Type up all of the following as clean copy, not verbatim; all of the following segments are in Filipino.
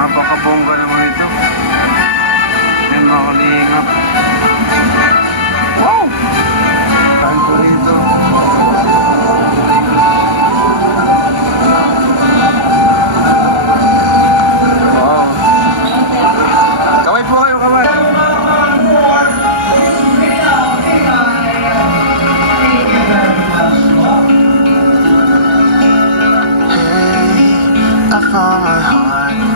Napakabongga naman ito. Yan mga kalingap. Wow! Saan ko rito? Wow! Kaway po kayo, kaway!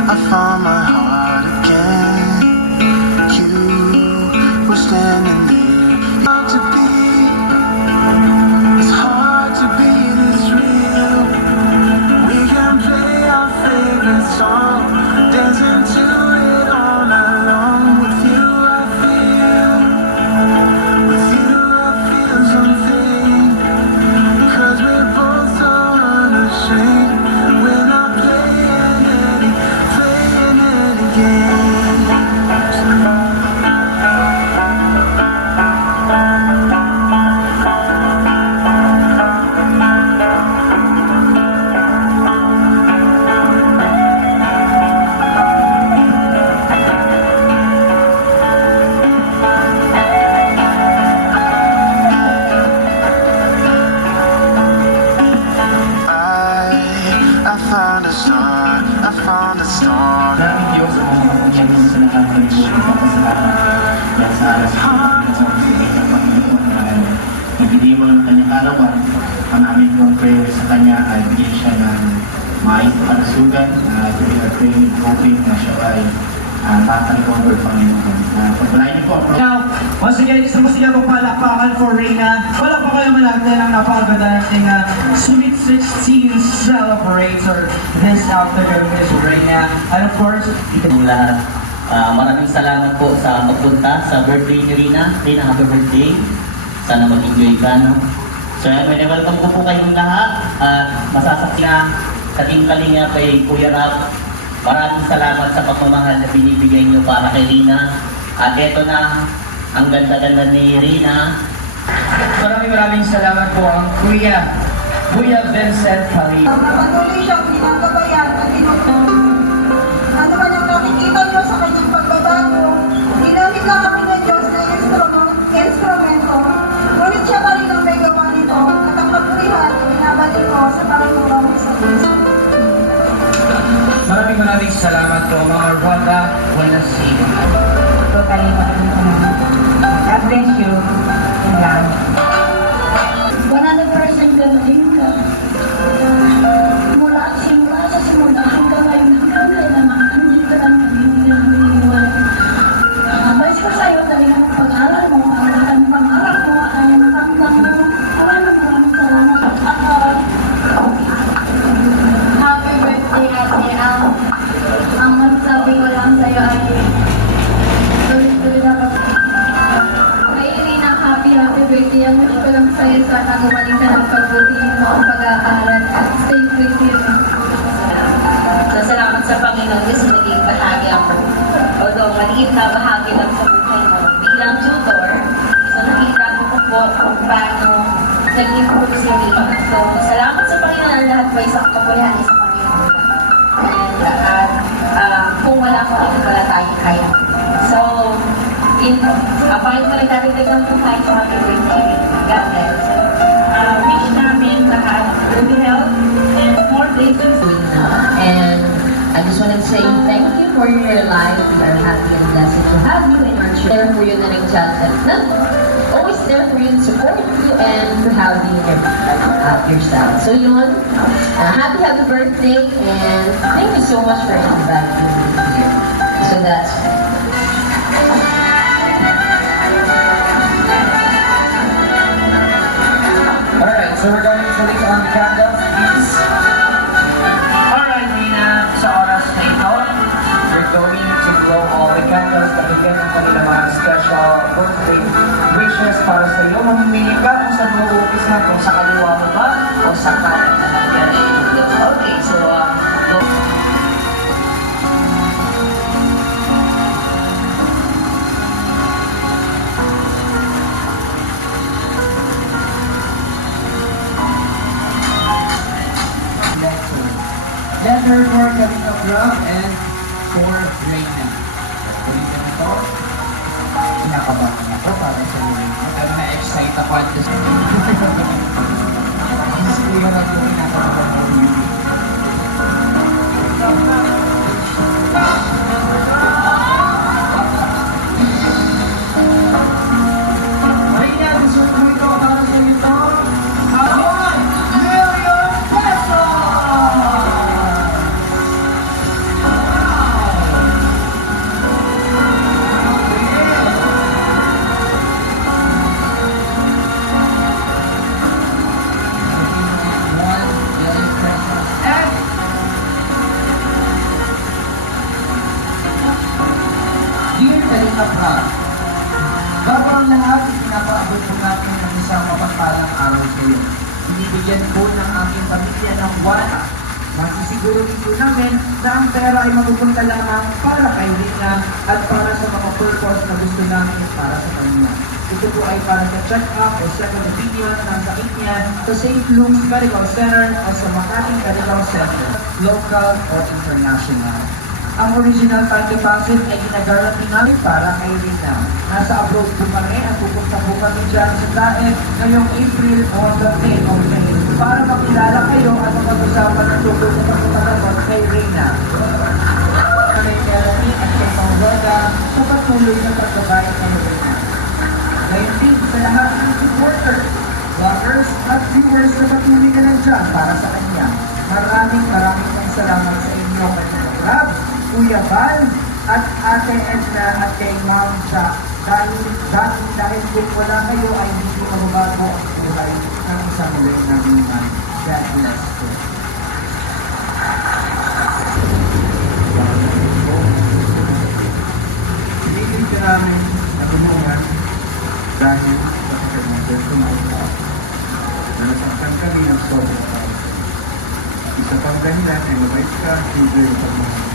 I found my heart again. You were standing there. Hard to be, it's hard to be this real. We can play our favorite song, dance into it all night long. With you I feel, with you I feel something. 'Cause we're both so unashamed. We're not playing it again. I found a star, I found a star. Maraming Diyos ang mga kapagyaman sa lahat ng ipapasalamat dahil sa aras ng Panginoon na nagdidiwang ng kanyang karawan. Ang aming pong prayer sa kanya ay bigyan siya ng maayos na kalusugan at we are praying and hoping na siya ay tatanggol Panginoon. Pagpalain niyo po. Now, once again, gusto mo siya magpalakpakan for Reyna. Wala pa kayo managdan ang napakaganda nating Sweet 16 celebrator this afternoon, Miss Reyna. And of course, Ang lahat. Maraming salamat po sa pagpunta sa birthday ni Rina. Rina, happy birthday. Sana mag-enjoy ka, no? So, welcome ko po kayong lahat. Masasaksi na sa Team Kalinga kay Kuya Rap. Maraming salamat sa pagmamahal na binibigay niyo para kay Rina. At eto na, ang ganda-ganda ni Rina. maraming salamat po ang Kuya Vincent Pali. Patuloy siyang pinagabayan at ano man ang nakikita niyo sa kanyang pagbabago, ginamit lang kami ng Diyos na instrumento, ngunit siya pa rin ang may gawa nito at ang kapurihan ay binabalik ko sa Panginoon sa Kristo. Maraming salamat po, mga Rwanda. Buenas noches. Totally God bless you. Ayan. 100% galing ka. Mula sa simula hanggang ngayon nandito lang kami, hindi na kami iwan. Bais ko sa'yo dahil ang pag-aaral mo, ang pangarap mo ay nakamdam mo. Maraming salamat. Happy birthday, Ate Al. Ang masasabi ko lang sa'yo ay tuloy-tuloy na kay Irina, happy birthday. Ang wish ko lang sa'yo sana gumaling ka ng pagbutihin mo ang pag-aaral at stay with you. Salamat sa Panginoon kasi naging bahagi ako. Although maliit na bahagi lang sa buhay mo. Bilang tutor, so nakita ko po kung paano nag-improve si Rina. So salamat sa Panginoon ang lahat po isang kapulihan, isang Panginoon. And kung wala ko, hindi wala tayo kaya. So, bakit mo nagtatagdagan po tayo sa happy birthday? God bless. Wish namin lahat good health and more days to And I just want to say thank you for your life. We are happy and blessed to have you in our church. There for you na ng child that's not always there for you to support you and to have you yourself. So yun, happy birthday and thank you so much for inviting me here. So that's Alright, so we're going to leave on the candles, please. Alright, Rina, sa oras na ito, we're going to blow all the candles na bigyan ng kanilang mga special birthday wishes para sa iyo. Mamimili ka kung saan mo uupis na, kung sa kaliwa mo ba o sa kanan naman. Yan ay okay, so letter for Kalinga Prab and for Reyna. Ulitin ito. Kinakabahan ako para sa Reyna. Pero na-excite ako at this Hindi ko lang yung kinakabahan ko yun. Reyna, deserve mo ito para sa iyo ito. 1 million pesos! Dear Kalinga Prab, bago ang lahat, pinapaabot po natin ng isang mapagpalang araw sa iyo. Binibigyan po ng aking pamilya ng wala. Masisiguro po namin na ang pera ay mapupunta lamang para kay Rina at para sa mga purpose na gusto namin para sa kanya. Ito po ay para sa check-up o second opinion ng sakit niya sa St. Luke's Medical Center o sa Makati Medical Center, local o international. Ang original time deposit ay ginagaranti namin para kay Rina. Nasa abroad po kami at pupunta po kami dyan sa DAE ngayong April o hanggang May o May para makilala kayo at mag-usapan ng tungkol sa pagkakataon kay Rina. Kay Melanie at kay Panggoda sa patuloy na pagbabayad kay Rina. Ngayon din sa lahat ng supporters, vloggers at viewers na patuloy na nandiyan para sa kanya. Maraming salamat sa inyo kay Rob, Kuya Val, at Ate Edna at kay Ma'am Cha. Dahil kung wala kayo ay hindi mababago ang buhay ng isang ulit na naman. God bless you. Pinigil ka namin na tulungan dahil sa pagkakasal tumawa na nasaktan kami ng sobrang tao. Isa pang dahilan ay mabait ka, hindi yung pagmamahal.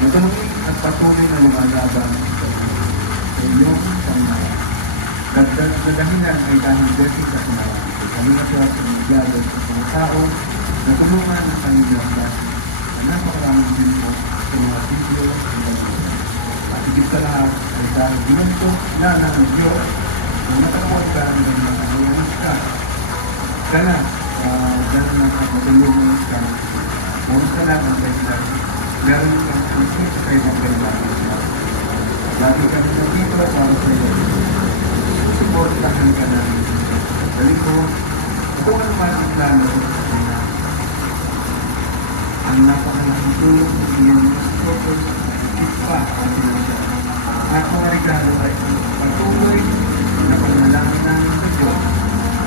Matulungin at patuloy na lumalaban sa iyong pangmahal. Dagdag na dahilan ay dahil blessing sa kumawa. Kami na siya sa nagyagat sa mga tao na tulungan ang kanilang dahil na napakaraming din po sa mga video at video. At higit sa lahat ay dahil ginanito na ng Diyos na matawag ka ng mga kanilang ka. Sana, dahil na matulungan ka, huwag ka lang ang dahilan. Meron kang puso sa kayo ng kailangan siya. Lagi ka nito dito para sa iyo. Susuportahan ka namin. Dali ko, kung ano man ang plano na ang napakalaking tulong ng iyong supporters at pa ang pinasya. At mga regalo ay patuloy na panalangin namin sa Diyos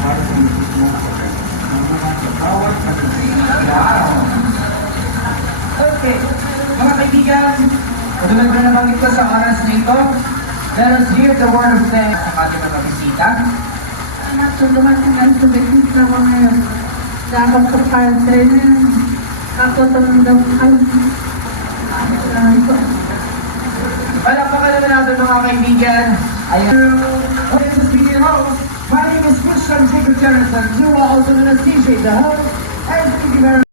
para sa mismo kapag ang mga sa bawat pagkakas. Wow! Okay, mga kaibigan, katulad na nabanggit ko sa oras na ito, let us hear the word of thanks sa ating mga bisita. Natulungan ko lang sa business na ko ngayon. Dapat ko para sa inyo. Ako tumundang kayo. Palakpakan naman natin mga kaibigan. Ayan. This is the host. My name is Christian Jacob Jonathan. You are also known as DJ the host. And thank you very much.